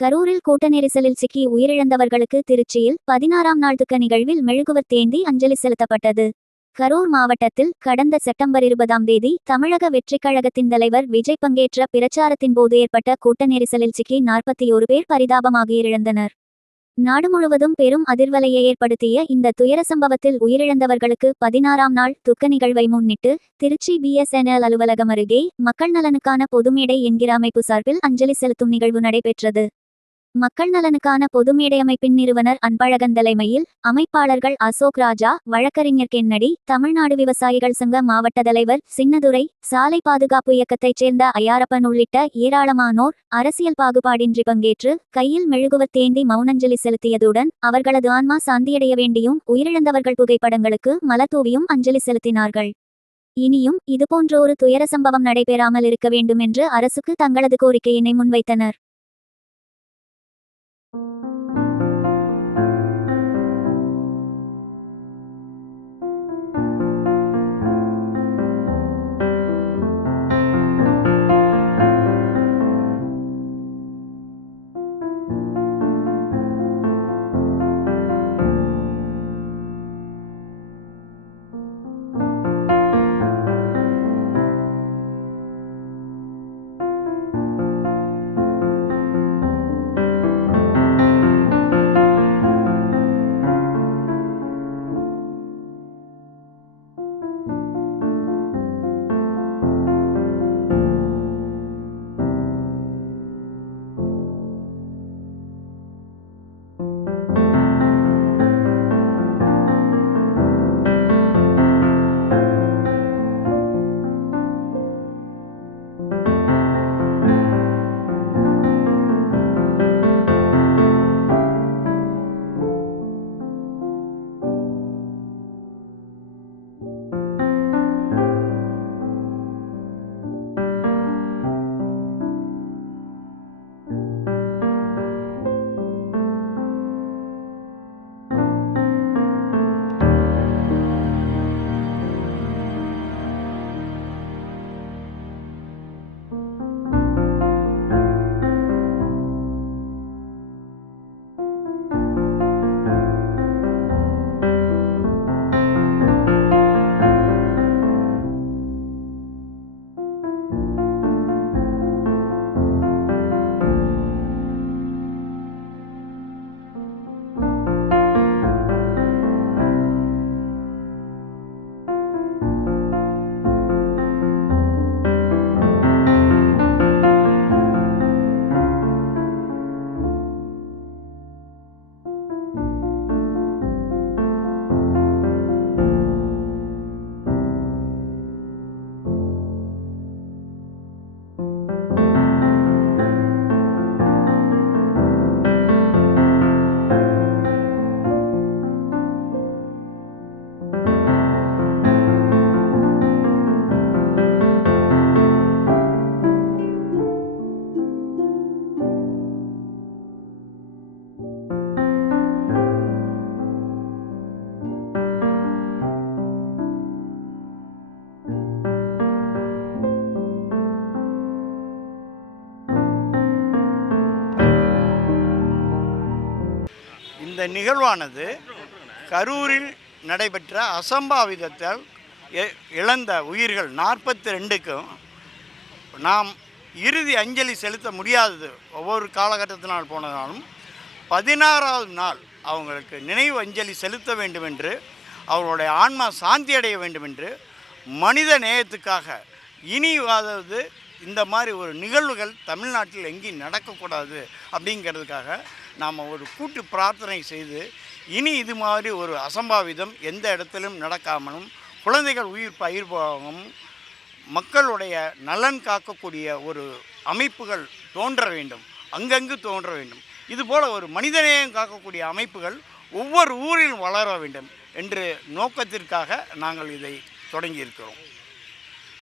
கரூரில் கூட்ட நெரிசலில் சிக்கி உயிரிழந்தவர்களுக்கு திருச்சியில் 16ஆம் நாள் துக்க நிகழ்வில் மெழுகுவர்த்தேந்தி அஞ்சலி செலுத்தப்பட்டது. கரூர் மாவட்டத்தில் கடந்த செப்டம்பர் 20ஆம் தேதி தமிழக வெற்றிக் கழகத்தின் தலைவர் விஜய் பங்கேற்ற பிரச்சாரத்தின் போது ஏற்பட்ட கூட்ட நெரிசலில் சிக்கி 41 பேர் பரிதாபமாக இழந்தனர். நாடு முழுவதும் பெரும் அதிர்வலையை ஏற்படுத்திய இந்த துயர சம்பவத்தில் உயிரிழந்தவர்களுக்கு 16ஆம் நாள் துக்க நிகழ்வை முன்னிட்டு திருச்சி BSNL அலுவலகம் அருகே மக்கள் நலனுக்கான பொதுமேடை என்கிற அமைப்பு சார்பில் அஞ்சலி செலுத்தும் நிகழ்வு நடைபெற்றது. மக்கள் நலனுக்கான பொதுமேடை அமைப்பின் நிறுவனர் அன்பழகன் தலைமையில் அமைப்பாளர்கள் அசோக் ராஜா, வழக்கறிஞர் கென்னடி, தமிழ்நாடு விவசாயிகள் சங்க மாவட்ட தலைவர் சின்னதுரை, சாலை பாதுகாப்பு இயக்கத்தைச் சேர்ந்த ஐயாரப்பன் உள்ளிட்ட ஏராளமானோர் அரசியல் பாகுபாடின்றி பங்கேற்று கையில் மெழுகுவர்த்தேந்தி மௌனஞ்சலி செலுத்தியதுடன் அவர்களது ஆன்மா சாந்தியடைய வேண்டியும் உயிரிழந்தவர்கள் புகைப்படங்களுக்கு மலர்தூவியும் அஞ்சலி செலுத்தினார்கள். இனியும் இதுபோன்ற ஒரு துயர சம்பவம் நடைபெறாமல் இருக்க வேண்டும் என்று அரசுக்கு தங்களது கோரிக்கையினை முன்வைத்தனர். இந்த நிகழ்வானது கரூரில் நடைபெற்ற அசம்பாவிதத்தால் இழந்த உயிர்கள் 42க்கும் நாம் இறுதி அஞ்சலி செலுத்த முடியாதது ஒவ்வொரு காலகட்டத்தினால் போனதாலும் 16ஆவது நாள் அவங்களுக்கு நினைவு அஞ்சலி செலுத்த வேண்டும் என்று, அவர்களுடைய ஆன்மா சாந்தி அடைய வேண்டும் என்று, மனித நேயத்துக்காக இனி அதாவது இந்த மாதிரி ஒரு நிகழ்வுகள் தமிழ்நாட்டில் எங்கேயும் நடக்கக்கூடாது அப்படிங்கிறதுக்காக நாம் ஒரு கூட்டு பிரார்த்தனை செய்து இனி இது மாதிரி ஒரு அசம்பாவிதம் எந்த இடத்திலும் நடக்காமலும் குழந்தைகள் உயிர் பயிர்வாகவும் மக்களுடைய நலன் காக்கக்கூடிய ஒரு அமைப்புகள் தோன்ற வேண்டும், அங்கங்கு தோன்ற வேண்டும். இதுபோல் ஒரு மனிதநேயம் காக்கக்கூடிய அமைப்புகள் ஒவ்வொரு ஊரிலும் வளர வேண்டும் என்ற நோக்கத்திற்காக நாங்கள் இதை தொடங்கியிருக்கிறோம்.